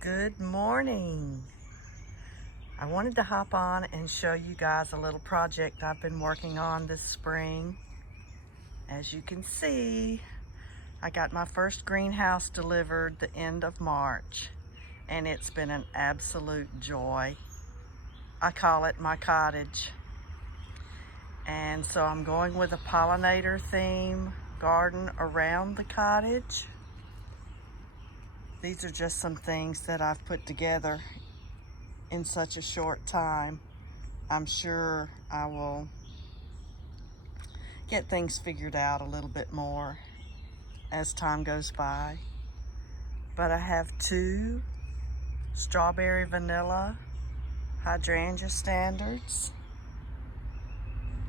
Good morning. I wanted to hop on and show you guys a little project I've been working on this spring. As you can see, I got my first greenhouse delivered the end of March, and it's been an absolute joy. I call it my cottage. And so I'm going with a pollinator theme garden around the cottage. These are just some things that I've put together in such a short time. I'm sure I will get things figured out a little bit more as time goes by. But I have two strawberry vanilla hydrangea standards.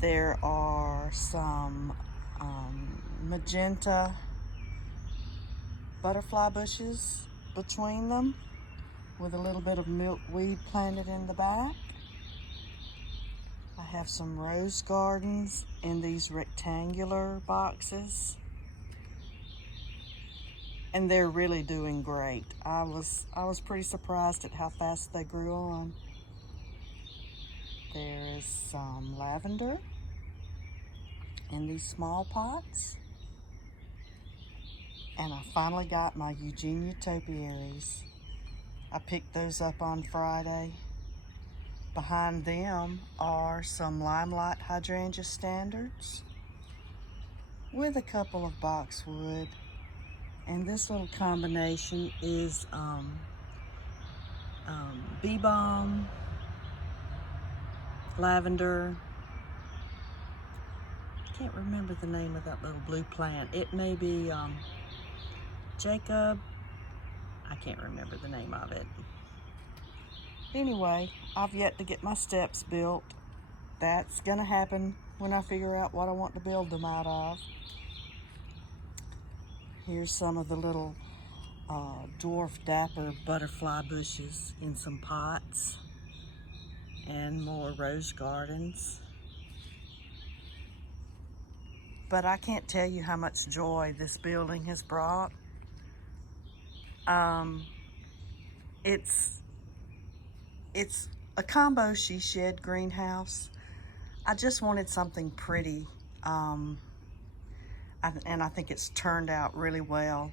There are some magenta butterfly bushes between them with a little bit of milkweed planted in the back. I have some rose gardens in these rectangular boxes, and they're really doing great. I was pretty surprised at how fast they grew on. There is some lavender in these small pots. And I finally got my Eugenia topiaries. I picked those up on Friday. Behind them are some limelight hydrangea standards with a couple of boxwood. And this little combination is bee balm, lavender. I can't remember the name of that little blue plant. It may be Jacob. I can't remember the name of it. Anyway, I've yet to get my steps built. That's gonna happen when I figure out what I want to build them out of. Here's some of the little dwarf dapper butterfly bushes in some pots, and more rose gardens. But I can't tell you how much joy this building has brought. It's a combo she shed greenhouse. I just wanted something pretty, and I think it's turned out really well.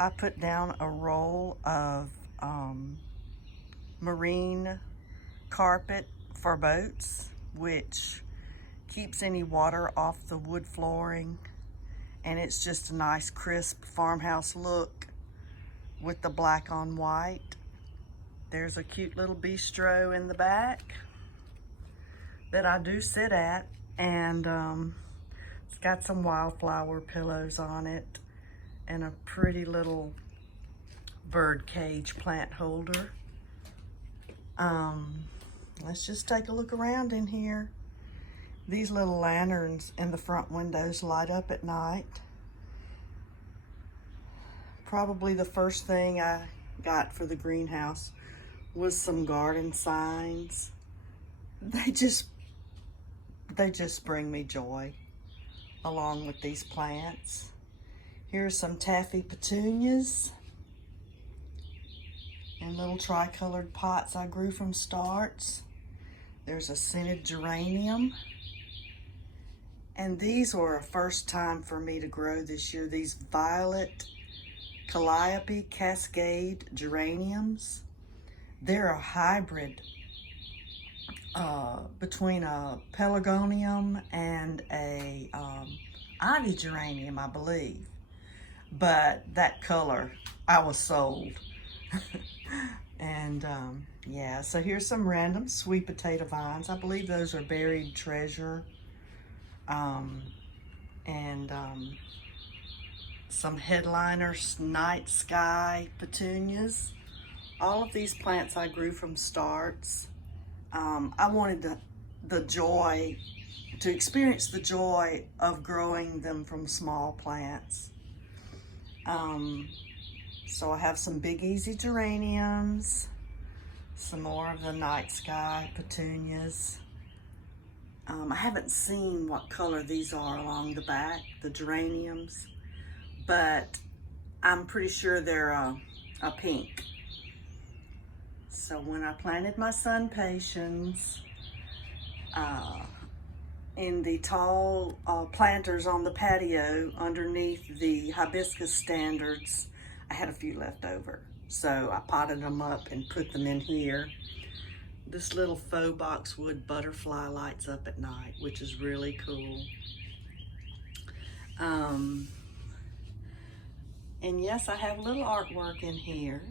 I put down a roll of marine carpet for boats, which keeps any water off the wood flooring, and it's just a nice crisp farmhouse look with the black on white. There's a cute little bistro in the back that I do sit at, and it's got some wildflower pillows on it and a pretty little bird cage plant holder. Let's just take a look around in here. These little lanterns in the front windows light up at night. Probably the first thing I got for the greenhouse was some garden signs. They just bring me joy along with these plants. Here's some taffy petunias in little tricolored pots I grew from starts. There's a scented geranium. And these were a first time for me to grow this year. These violet Calliope Cascade geraniums. They're a hybrid between a pelargonium and a ivy geranium, I believe. But that color, I was sold. And yeah, so here's some random sweet potato vines. I believe those are buried treasure. Some headliner night sky petunias. All of these plants I grew from starts. I wanted the joy, to experience the joy of growing them from small plants. So I have some Big Easy geraniums, some more of the night sky petunias. I haven't seen what color these are along the back, the geraniums, but I'm pretty sure they're a pink. So when I planted my sun pations in the tall planters on the patio underneath the hibiscus standards, I had a few left over. So I potted them up and put them in here. This little faux boxwood butterfly lights up at night, which is really cool. And yes, I have a little artwork in here.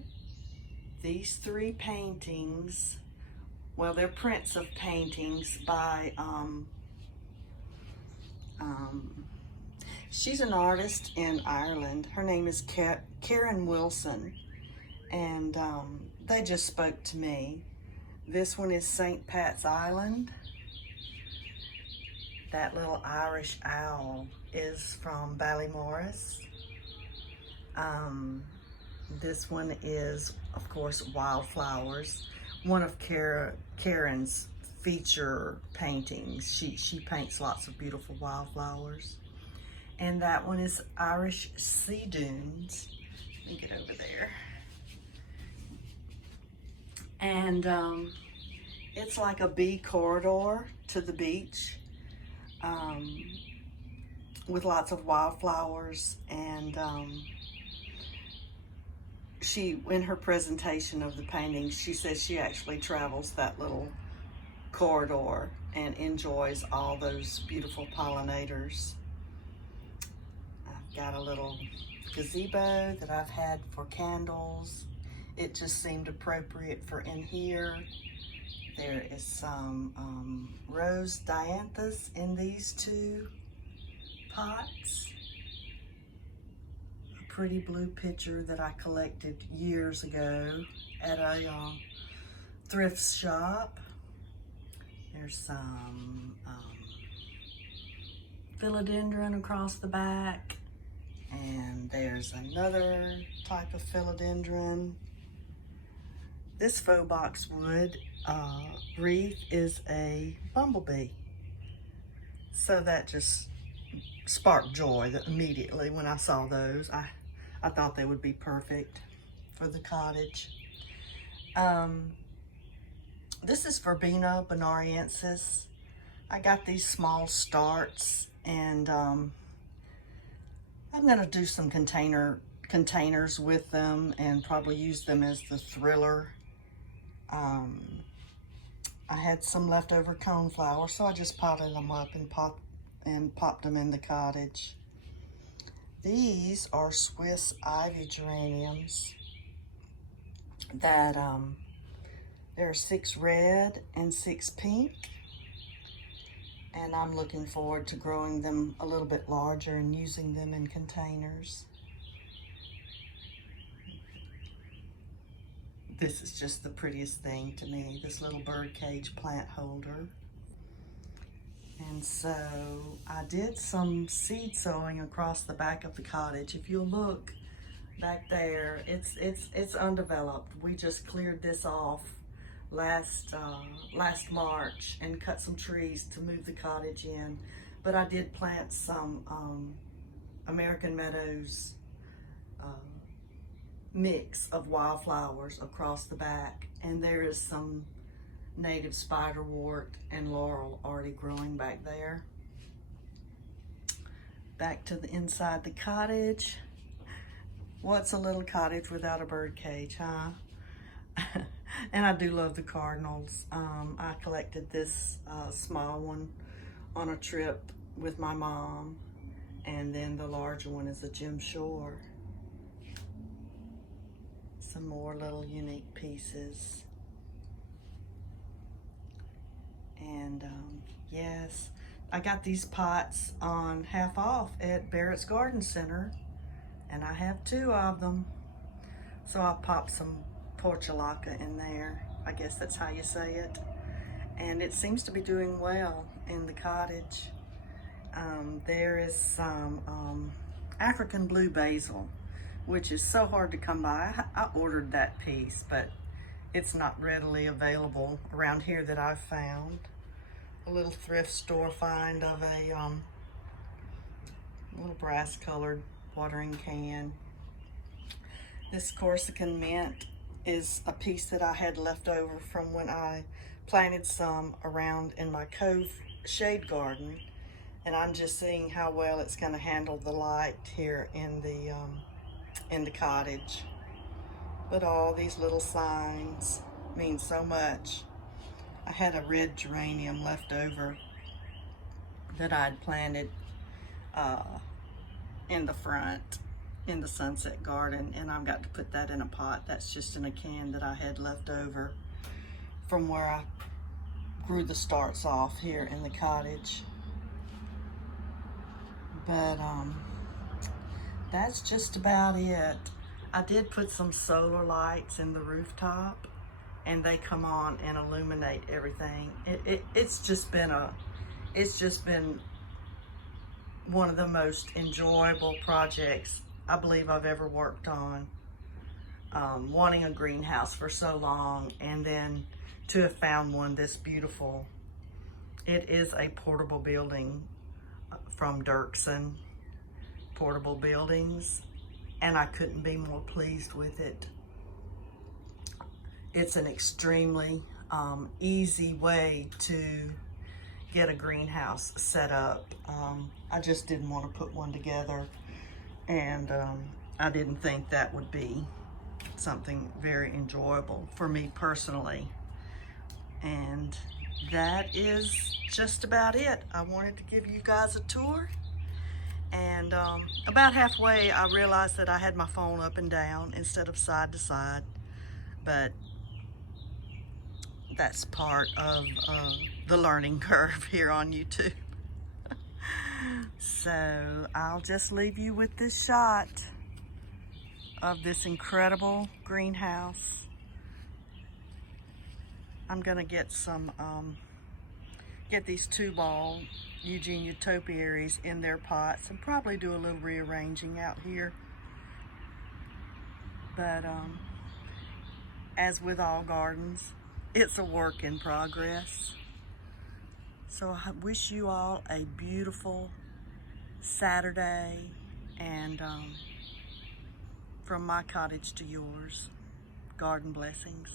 These 3 paintings, well, they're prints of paintings by, she's an artist in Ireland. Her name is Karen Wilson, and they just spoke to me. This one is St. Pat's Island. That little Irish owl is from Ballymorris. This one is, of course, Wildflowers, one of Karen's feature paintings. She paints lots of beautiful wildflowers. And that one is Irish Sea Dunes. Let me get over there. And it's like a bee corridor to the beach with lots of wildflowers. And she, in her presentation of the paintings, she says she actually travels that little corridor and enjoys all those beautiful pollinators. I've got a little gazebo that I've had for candles. It just seemed appropriate for in here. There is some rose dianthus in these 2 pots. A pretty blue pitcher that I collected years ago at a thrift shop. There's some philodendron across the back. And there's another type of philodendron. This faux boxwood wreath is a bumblebee. So that just sparked joy immediately when I saw those. I thought they would be perfect for the cottage. This is Verbena bonariensis. I got these small starts, and I'm gonna do some containers with them and probably use them as the thriller. I had some leftover coneflower, so I just potted them up and popped them in the cottage. These are Swiss ivy geraniums that there are 6 red and 6 pink, and I'm looking forward to growing them a little bit larger and using them in containers. This is just the prettiest thing to me, this little birdcage plant holder. And so I did some seed sowing across the back of the cottage. If you'll look back there, it's undeveloped. We just cleared this off last March and cut some trees to move the cottage in. But I did plant some American Meadows mix of wildflowers across the back, and there is some native spiderwort and laurel already growing back there. Back to the inside the cottage. What's a little cottage without a bird cage, huh? And I do love the cardinals. I collected this small one on a trip with my mom, and then the larger one is a Jim Shore. Some more little unique pieces. And yes, I got these pots on half off at Barrett's Garden Center, and I have 2 of them. So I'll pop some portulaca in there. I guess that's how you say it. And it seems to be doing well in the cottage. There is some African blue basil, which is so hard to come by. I ordered that piece, but it's not readily available around here that I've found. A little thrift store find of a little brass colored watering can. This Corsican mint is a piece that I had left over from when I planted some around in my cove shade garden, and I'm just seeing how well it's going to handle the light here in the cottage. But all these little signs mean so much. I had a red geranium left over that I'd planted uh, in the front in the sunset garden, and I've got to put that in a pot. That's just in a can that I had left over from where I grew the starts off here in the cottage. But that's just about it. I did put some solar lights in the rooftop, and they come on and illuminate everything. It's just been one of the most enjoyable projects I believe I've ever worked on. Wanting a greenhouse for so long, and then to have found one this beautiful. It is a portable building from Dirksen Portable Buildings, and I couldn't be more pleased with it. It's an extremely easy way to get a greenhouse set up. I just didn't want to put one together, and I didn't think that would be something very enjoyable for me personally. And that is just about it. I wanted to give you guys a tour, and about halfway I realized that I had my phone up and down instead of side to side, but that's part of the learning curve here on YouTube. So I'll just leave you with this shot of this incredible greenhouse. I'm gonna get some, get these 2-ball Eugenia topiaries in their pots and probably do a little rearranging out here. But as with all gardens, it's a work in progress. So I wish you all a beautiful Saturday, and from my cottage to yours, garden blessings.